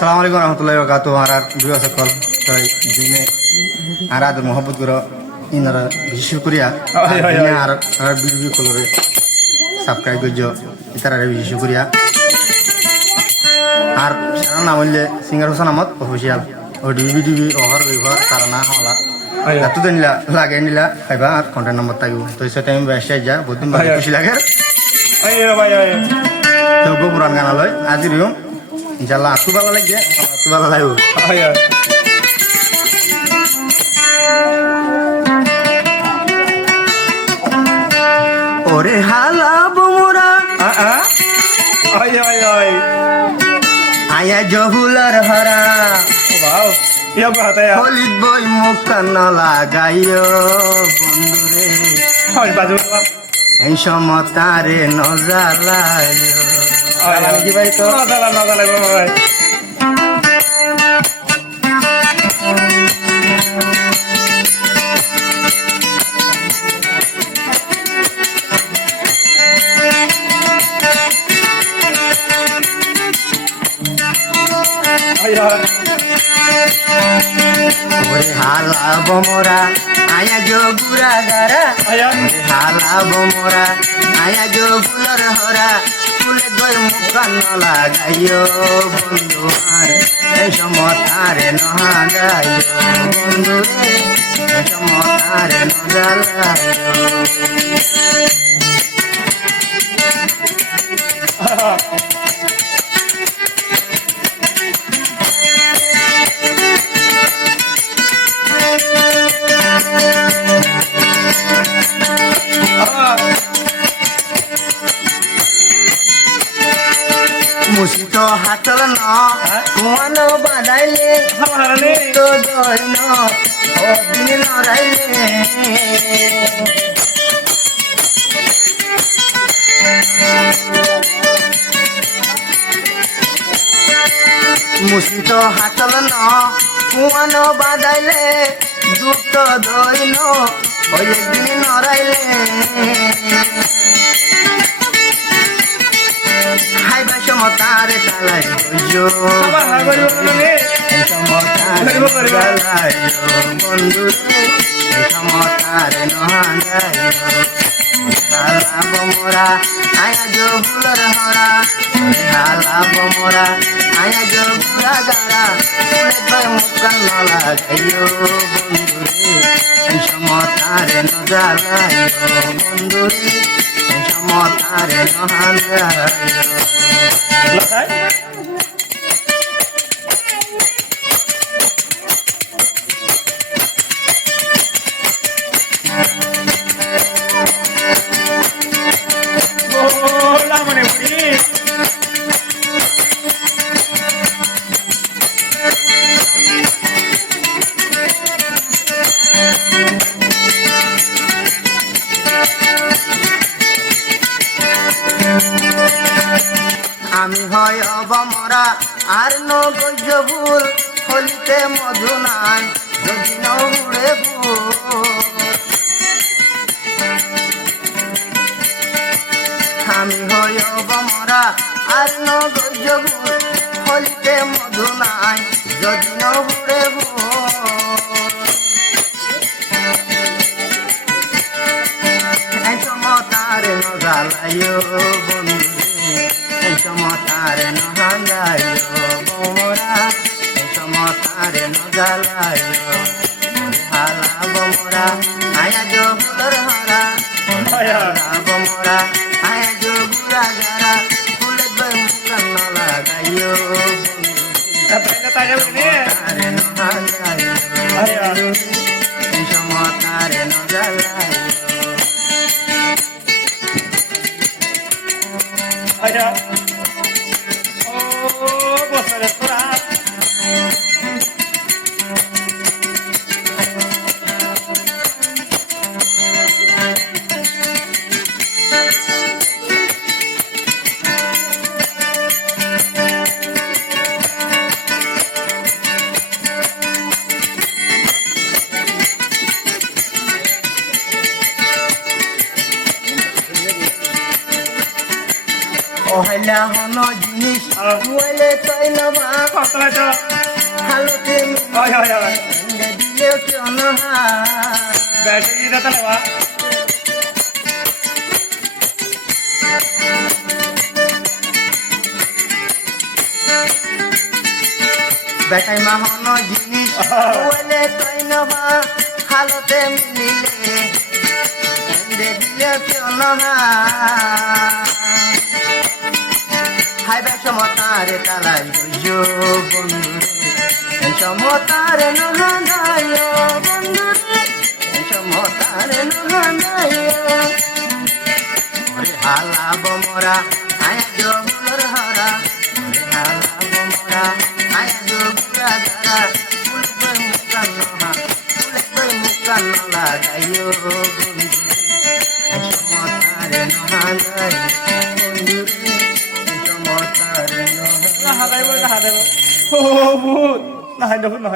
আসসালামু আলাইকুম রহমতুল্লাহি ওয়া বারাকাতুহু। আর দুই সকল তাই দিনে আর আদর মোহাম্মত করে ইনারা বিশেষ করিয়া দিনে আর বিবি কলরে সাবস্ক্রাইব করছো ইতারা বিশেষ করিয়া আর সারা নাম হইলে সিঙ্গার হোসেন আহমদ অফিসিয়াল ও ডিবি ডিবি ওভার ব্যবহার তারা না হলা এত দিন লাগে নিলা খাইবা আর কন্ট্যাক্ট নম্বর থাকবে তো সে টাইম বেসে যা বহুত খুশি লাগে তো পুরান গানা লয় আজির ইনশাল্লাহ আতু ভালো লাগে আতু ভালো লাগবে ওরে হালা বুমরা আয়া জহুলার হরা হলিদ বই মুখ কান্না লাগাইও বন্ধুরে এই সমতারে নজালাইও কি ভাই তো হালা বমরা আয়া যোগুরা গারা হালা বমরা আয়া যোগুলার হরা ফুলে দই মুখান লাগাইও বন্ধু আর এই সমতারে নহাগাইও বন্ধু রে এই সমতারে নজালাইও মুসিত হাতল ন কুয়ান বাঁধাইলে তো দইন দিন নড়াইলে মুসিত হাতল ন কুয়ান বাঁধাইলে দুধ দইন দিন নড়াইলে হাইবা সমতারে চালাই বন্ধু সমতারে হালা বমরা আয়া জহুলার হরা হালা বমরা আয়া জহুলা গারা মুখান লাগাইও বন্ধু রে সমতারে নজালাইও বন্ধু রে সমতারে নহাগাইও আমি হয় অবমরা আর নগজ ভুল হলিতে মধু নাই যদি নড়ে ভুল আমি হয় অবমরা আর নগজ ভুল হলিতে মধু নাই যদি নড়ে ভুল এই সমতারে নজালাইও বন্ধু সমতারে নহাগাইও বমরা সমতারে নজালাইও হালা বমরা আয়া জহুলার হরা হালা বমরা আয়া জহুরা গারা ফুলে দই মুখান লাগাইও সমতারে নহাগাইও সমতারে নজালাইও অহল্যা হন জিনিস বলে তাই নবা কষ্ট হয়তো হালতে হয় হয় হয় দিলেও কেউ নহা ব্যাটারি দিতে নেওয়া বেটাই মাহন জিনিস বলে তাই নবা হালতে মিলিলে দিলেও কেউ নহা হাই বে সমতারে তালাই গো বন্ধুরে সমতারে নহানায় বন্ধুরে সমতারে নহানায় ওরে হালা বমরা আয়া জমর হারা ওরে হালা বমরা আয়া জগুরা ধারা ফুলবে মুকান নহা ফুলবে মুকান লাগাইও বন্ধুরে সমতারে নহানায় বন্ধুরে সমতারে নহানায় না হাদাই বলে না হাদাই ও ভূত না হাদাই ভূত না